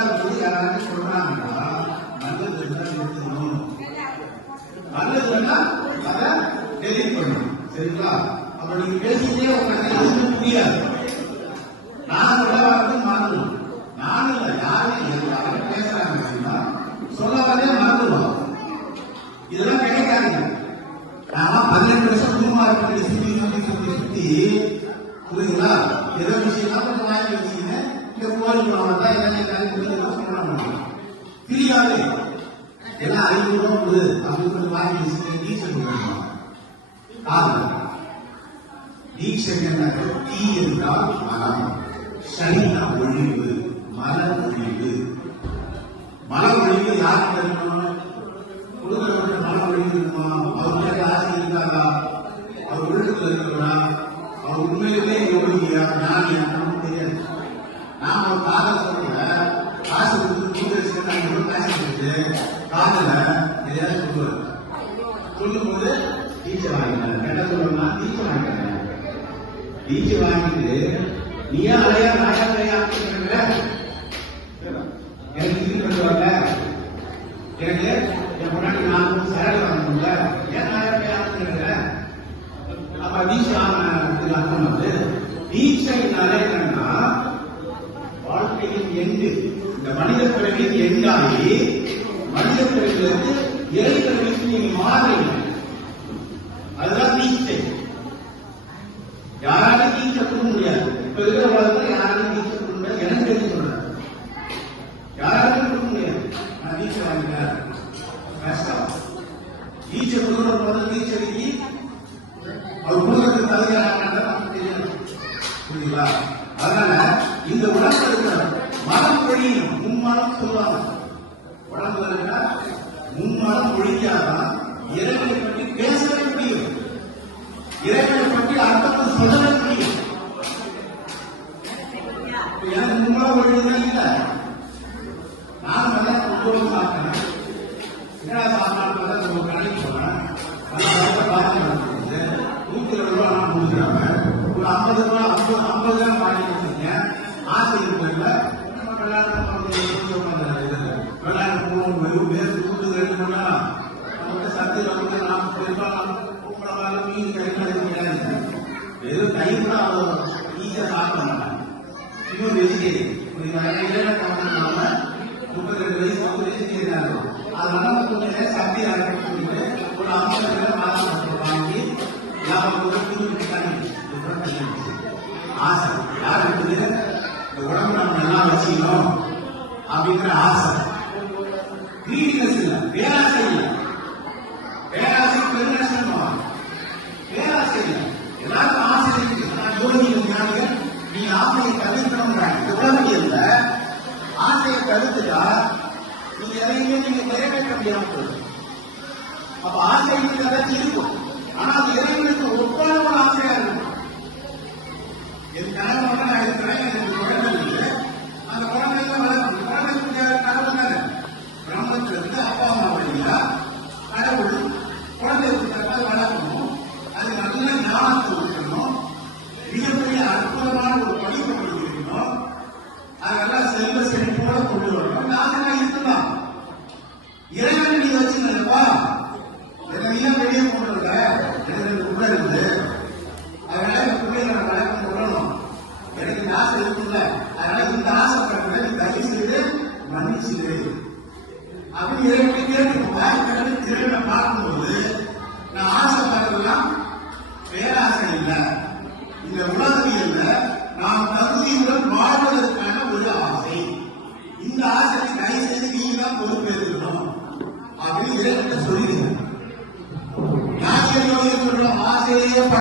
இருக்கும்போது யாராவது சொல்றாங்கன்னா நல்லது இருந்தா எடுத்துக்கணும், நல்லது இல்லைன்னா அதை டெலிட் பண்ணணும். சரிங்களா? அப்ப நீங்க பேசிட்டே உங்களுக்கு புரியாது. நான் சொல்ல மறந்துடும். நானும் இல்லை, யாரும் பேசுறாங்க அப்படின்னா சொல்ல வரதே மறந்துடுவோம். இதெல்லாம் கிடைக்காதுங்க. நான் 12 வருஷம் குடும்பமா இருக்க சுத்தி சுத்தி சுத்தி சுத்தி புரியுங்களா? ஏதோ விஷயம்னா கொஞ்சம் வாங்கி வச்சுங்க, இந்த கோயில் தான் என்ன சொல்றாங்க தெரியாது. எல்லாம் 500 ரூபா போகுது அப்படின்னு கொஞ்சம் வாங்கி வச்சுங்க. டீச்சர் தீட்சை தீ என்றால் மனம், சனினா ஒழிவு, மன ஒழிவு. மன ஒழிவு யாருக்கு இருக்கணும்? கொடுக்கிறவங்க மன ஒழிவு இருக்குமா? அவருக்கு ஆசை இருக்காதா? அவர் ஒழுக்கத்தில் இருக்கிறா? அவர் உண்மையிலே யோகியா ஞானியா நமக்கு தெரியாது. நாம ஒரு காதல் சொல்ற காசு கொடுத்து பேசுறது காதல எதையாவது சொல்லுவார். சொல்லும்போது டீச்சர் வாங்கிட்டாங்க, என்ன சொல்லணும்னா டீச்சர் வாங்கிட்டாங்க. டீச்சர் வாங்கிட்டு நீயா அலையா நாயா அலையா எனக்கு இது பண்ணுவாங்க, எனக்கு என் முன்னாடி நான் சேரல் வாங்கணும்ல, ஏன் நாயா அப்ப டீச்சர் அர்த்தம் வந்து டீச்சர்னாலே என்னன்னா வாழ்க்கையின் எண்டு, இந்த மனித பிறவியின் எண்டாகி மனித பிறவிலிருந்து இறை பிறவிக்கு நீங்க மாறுறீங்க. அதுதான் டீச்சை. யாராலும் டீச்சை கொடுக்க முடியாது. இப்ப இருக்கிற வாழ்க்கை யாராலும் டீச்சை கொடுக்க முடியாது. எனக்கு தெரிஞ்சு சொல்றேன், யாராலும் கொடுக்க முடியாது. நான் டீச்சர் வாங்கிட்டேன் கஷ்டம். டீச்சை கொடுக்குற போது டீச்சருக்கு அவர் கொடுக்கறதுக்கு தகுதியான தெரியும். புரியுங்களா? அதனால இந்த உடம்புல இருக்கிற மனம் ஒழியும், மும்மனம் சொல்லுவாங்க. உடம்புல இருக்கிற மும்மனம் ஒழிக்காதான் இறைவனை பற்றி பேசவே முடியும், இறைவனை பற்றி அர்த்தத்தை சொல்லவே முடியும். எனக்கு மும்மனம் ஒழிவுதான் இல்லை. நான் உணவு சாப்பிட்டேன், என்னடா சாப்பிட்டு ஒரு கடைக்கு போனேன், $120 நான் கொடுக்குறாங்க. ஒரு $50 வாங்கி வச்சிருக்கேன். ஆசை இருக்கிறதுல நம்ம விளையாட போகணும், வேறு கூட்டு 2 மணி நேரம் நமக்கு சத்தியில் வந்து நாம் உங்களை மீன் கிடையாது. வெறும் கை கூட அவ்வளோ ஈஸியாக சாப்பிட மாட்டாங்க. இன்னும் வெஜிடேரியன் 32 வயசு வந்து வெஜிடேரியன் இருக்கும். அதனால கொஞ்சம் சத்தி சொல்லிட்டு ஒரு 50 மாதம் வாங்கி ஆசை யார் இருக்குது? இந்த உடம்பு நம்ம நல்லா வச்சுக்கணும் அப்படிங்கிற ஆசை. கிரீடினஸ் இல்லை, பேராசை இல்லை. பேராசை பெருநஷ்டம், பேராசை இல்லை. எல்லாருக்கும் ஆசை இருக்கு. நான் யோகிகள் ஞானிகள் நீங்க ஆசையை தவிர்க்கணும். உலகியல்ல ஆசையை தவிர்த்துட்டா நீங்க எதையுமே நீங்க நிறைவேற்ற முடியாம போகுது. அப்ப ஆசை ஏதாச்சும் இருக்கும், ஆனா அது இறைவனுக்கு ஒப்பான ஒரு ஆசையா இருக்கும். என் கனவு நான் இருக்கிறேன், எனக்கு குழந்தை இல்லை, அந்த குழந்தைங்க வளர்க்கணும். குழந்தைக்கு கனவு தானே பிரம்மத்திலிருந்து அப்பா அம்மா வழியா கடவுள் குழந்தைக்கு தக்க வளர்க்கணும். அது நல்ல ஞானத்தை கொடுக்கணும், மிகப்பெரிய அற்புதமான ஒரு படிப்பு கொடுக்கணும், அதெல்லாம் செல்வ செழிப்போட கொண்டு வரணும். நாங்கள் இருக்கலாம். இறைவன் நீ வச்சுக்கப்பா எதையும் வெளியே கொண்டு வர எனக்கு உள்ள இருக்குது. அதனால இந்த பிள்ளைகளை நான் வளர்க்க சொல்லணும். எனக்கு இந்த ஆசை இருக்குல்ல, அதனால இந்த ஆசைப்படுறத நீ தயவு செய்து மன்னிச்சுடு அப்படின்னு இறைவனை கேட்டுக்கோங்க. இறைவனை பார்க்கும்போது நான் ஆசைப்படுறதுலாம் பேராசை இல்லை. இந்த உலக